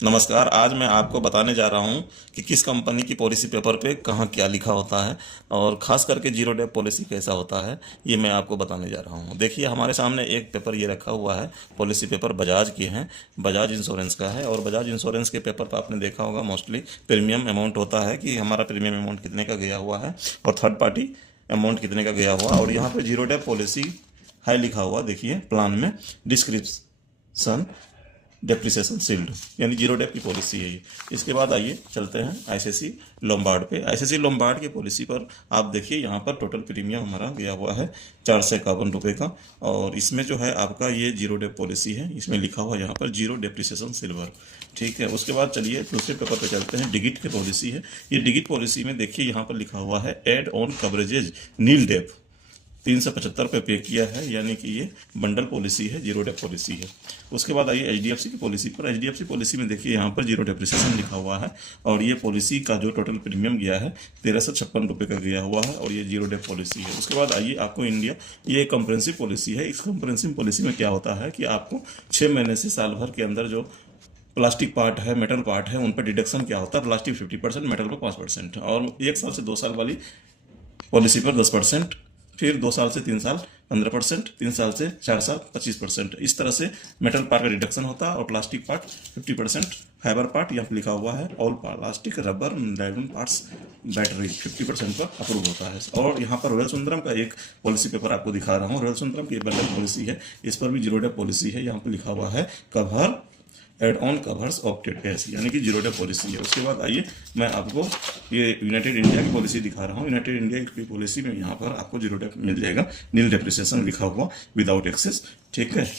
नमस्कार। आज मैं आपको बताने जा रहा हूँ कि किस कंपनी की पॉलिसी पेपर पे कहाँ क्या लिखा होता है और ख़ास करके जीरो डेप पॉलिसी कैसा होता है, ये मैं आपको बताने जा रहा हूँ। देखिए, हमारे सामने एक पेपर ये रखा हुआ है। पॉलिसी पेपर बजाज के हैं, बजाज इंश्योरेंस का है। और बजाज इंश्योरेंस के पेपर पर आपने देखा होगा मोस्टली प्रीमियम अमाउंट होता है कि हमारा प्रीमियम अमाउंट कितने का गया हुआ है और थर्ड पार्टी अमाउंट कितने का गया हुआ। और यहाँ पर जीरो डेप पॉलिसी है लिखा हुआ, देखिए प्लान में डिस्क्रिप्शन डेप्रिसिएशन शील्ड, यानी जीरो डेप की पॉलिसी है ये। इसके बाद आइए चलते हैं आईसीआईसी लोम्बार्ड पे। आईसीआईसी लोम्बार्ड की पॉलिसी पर आप देखिए, यहाँ पर टोटल प्रीमियम हमारा गया हुआ है 451 रुपये का। और इसमें जो है आपका ये जीरो डेप पॉलिसी है, इसमें लिखा हुआ यहाँ पर जीरो डेप्रिसिएशन सिल्वर। ठीक है, उसके बाद चलिए दूसरे पेपर पे चलते हैं। डिगिट की पॉलिसी है। ये डिगिट पॉलिसी में देखिए यहाँ पर लिखा हुआ है एड ऑन कवरेजेज नील डेप, 375 पे किया है, यानी कि ये बंडल पॉलिसी है, जीरो डेप पॉलिसी है। उसके बाद आइए एचडीएफसी की पॉलिसी पर। एचडीएफसी पॉलिसी में देखिए यहाँ पर जीरो डेप्रिसिएशन लिखा हुआ है और ये पॉलिसी का जो टोटल प्रीमियम गया है 1356 रुपये का गया हुआ है और ये जीरो डेप पॉलिसी है। उसके बाद आइए आपको इंडिया, ये एक कंप्रेहेंसिव पॉलिसी है। इस कंप्रेहेंसिव पॉलिसी में क्या होता है कि आपको 6 महीने से साल भर के अंदर जो प्लास्टिक पार्ट है, मेटल पार्ट है, उन पर डिडक्शन क्या होता है, प्लास्टिक 50%, मेटल पर 5%, और 1 साल से 2 साल वाली पॉलिसी पर 10%, फिर 2 साल से 3 साल 15%, 3 साल से 4 साल 25%। इस तरह से मेटल पार्ट का रिडक्शन होता है और प्लास्टिक पार्ट 50%, फाइबर पार्ट यहाँ पर लिखा हुआ है all plastic, rubber, nylon parts, battery 50% पर अप्रूव होता है। और यहाँ पर रॉयल सुंदरम का एक पॉलिसी पेपर आपको दिखा रहा हूँ। रॉयल सुंदरम की बंडल पॉलिसी है, इस पर भी जीरो डेप पॉलिसी है। यहाँ पर लिखा हुआ है cover add on covers of date, यानी कि जीरो डेप पॉलिसी है। उसके बाद आइए मैं आपको ये यूनाइटेड इंडिया की पॉलिसी दिखा रहा हूँ। यूनाइटेड इंडिया की पॉलिसी में यहाँ पर आपको जीरो डेप मिल जाएगा, नील डेप्रिसिएशन लिखा हुआ, विदाउट एक्सेस। ठीक है।